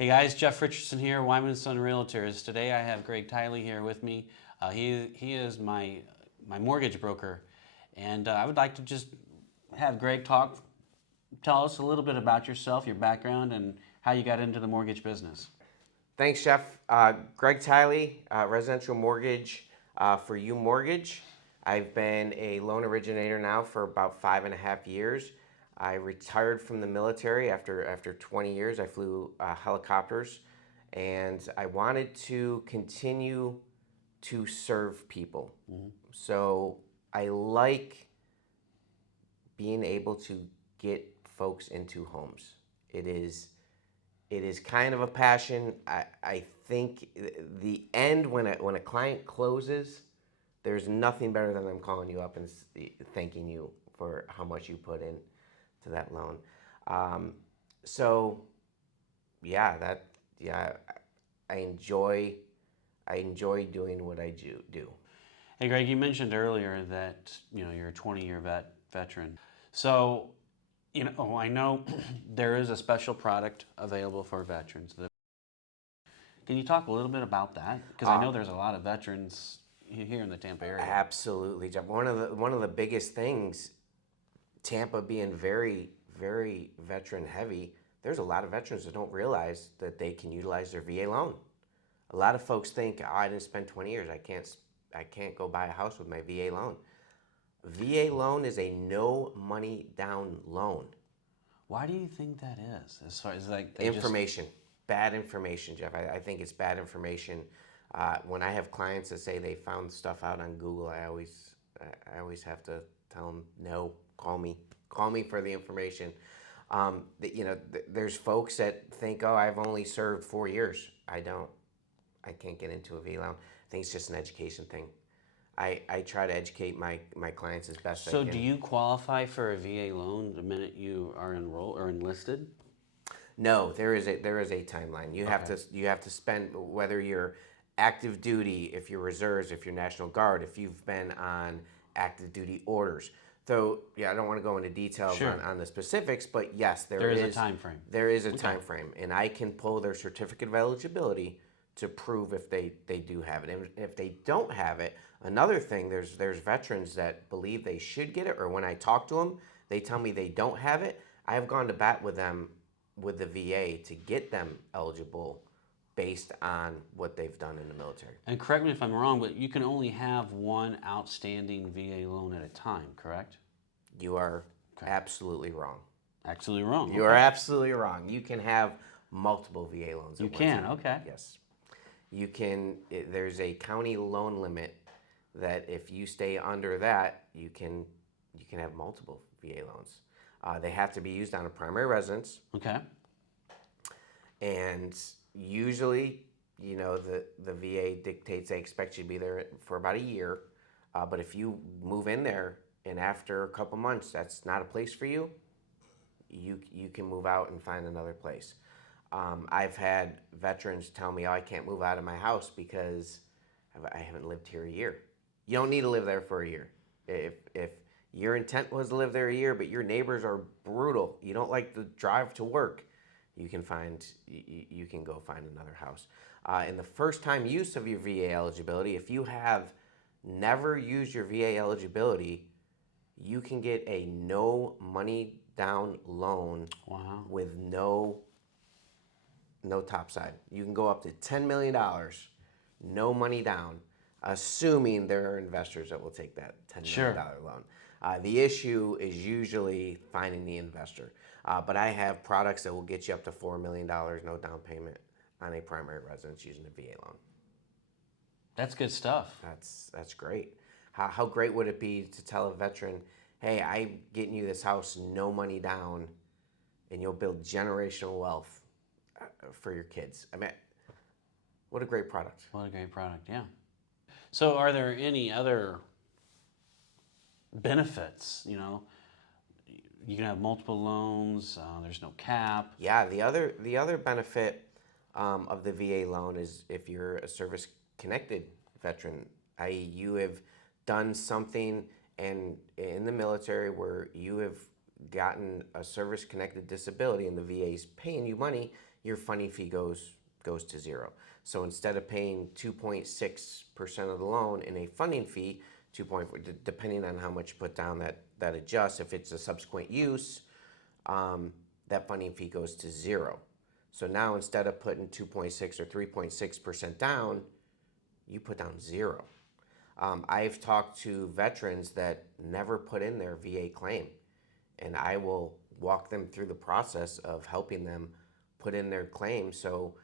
Hey guys, Jeff Richardson here, Wyman & Son Realtors. Today I have Greg Tily here with me. He is my mortgage broker, and I would like to just have Greg tell us a little bit about yourself, your background, and how you got into the mortgage business. Thanks, Jeff. Greg Tily, residential mortgage for Umortgage. I've been a loan originator now for about 5.5 years. I retired from the military after 20 years. I flew helicopters, and I wanted to continue to serve people. So I like being able to get folks into homes. It is kind of a passion. I think the end when a client closes, there's nothing better than them calling you up and thanking you for how much you put in to that loan. So yeah, I enjoy doing what I do. Hey Greg, you mentioned earlier that you're a 20-year veteran. So I know there is a special product available for veterans. Can you talk a little bit about that? Because I know there's a lot of veterans here in the Tampa area. Absolutely, Jeff. One of the biggest things, Tampa being very, very veteran heavy, there's a lot of veterans that don't realize that they can utilize their VA loan. A lot of folks think, oh, I didn't spend 20 years. I can't go buy a house with my VA loan. VA loan is a no money down loan. Why do you think that is? As far as Information. Bad information, Jeff. I think it's bad information. When I have clients that say they found stuff out on Google, I always have to tell them, no, call me for the information. There's folks that think, oh, I've only served 4 years. I can't get into a VA loan. I think it's just an education thing. I try to educate my clients as best I can. So do you qualify for a VA loan the minute you are enrolled or enlisted? No, there is a timeline. You have to spend, whether you're active duty, if you're reserves, if you're National Guard, if you've been on active duty orders. So yeah, I don't want to go into details on the specifics, but yes, there is a time frame. There is a time frame, and I can pull their certificate of eligibility to prove if they do have it. And if they don't have it, another thing, there's veterans that believe they should get it, or when I talk to them, they tell me they don't have it. I have gone to bat with them with the VA to get them eligible based on what they've done in the military. And correct me if I'm wrong, but you can only have one outstanding VA loan at a time, correct? You are absolutely wrong. Absolutely wrong. You are absolutely wrong. You can have multiple VA loans at one time. Okay. Yes. You can, there's a county loan limit that if you stay under that, you can have multiple VA loans. They have to be used on a primary residence. Okay. And usually, the VA dictates they expect you to be there for about a year. But if you move in there and after a couple months, that's not a place for you, you can move out and find another place. I've had veterans tell me, oh, I can't move out of my house because I haven't lived here a year. You don't need to live there for a year. If your intent was to live there a year, but your neighbors are brutal, you don't like the drive to work, you can go find another house. In the first time use of your VA eligibility, if you have never used your VA eligibility, you can get a no money down loan. Wow. With no top side. You can go up to $10 million, no money down, assuming there are investors that will take that $10 million loan. The issue is usually finding the investor. But I have products that will get you up to $4 million, no down payment on a primary residence using a VA loan. That's good stuff. That's great. How great would it be to tell a veteran, hey, I'm getting you this house, no money down, and you'll build generational wealth for your kids. I mean, what a great product. What a great product, yeah. So are there any other benefits? You can have multiple loans, there's no cap. Yeah, the other benefit of the VA loan is if you're a service-connected veteran, i.e. you have done something in the military where you have gotten a service-connected disability and the VA is paying you money, your funding fee goes to zero. So instead of paying 2.6% of the loan in a funding fee, 2.4, depending on how much you put down, that adjusts. If it's a subsequent use, that funding fee goes to zero. So now instead of putting 2.6 or 3.6% down, you put down zero. I've talked to veterans that never put in their VA claim, and I will walk them through the process of helping them put in their claim so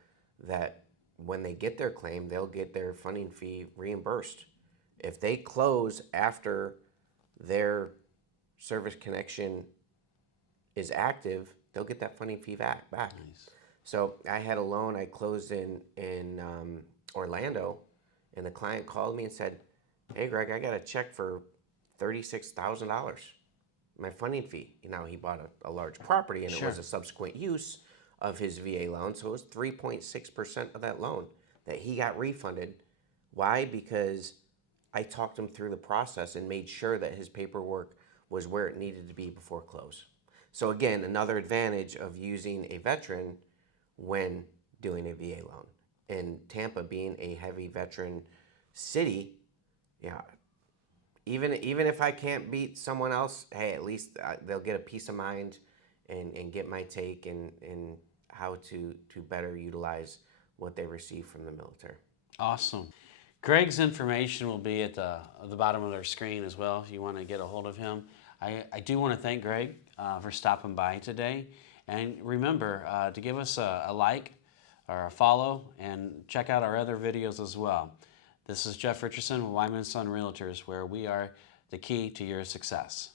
that when they get their claim, they'll get their funding fee reimbursed. If they close after their service connection is active, they'll get that funding fee back. Nice. So I had a loan I closed in Orlando, and the client called me and said, "Hey, Greg, I got a check for $36,000, my funding fee." You know, he bought a large property, and Sure. it was a subsequent use of his VA loan, so it was 3.6% of that loan that he got refunded. Why? Because I talked him through the process and made sure that his paperwork was where it needed to be before close. So again, another advantage of using a veteran when doing a VA loan. And Tampa being a heavy veteran city, yeah, even if I can't beat someone else, hey, at least they'll get a peace of mind and get my take and how to better utilize what they receive from the military. Awesome. Greg's information will be at the bottom of their screen as well if you want to get a hold of him. I do want to thank Greg for stopping by today. And remember to give us a like or a follow and check out our other videos as well. This is Jeff Richardson with Wyman Son Realtors, where we are the key to your success.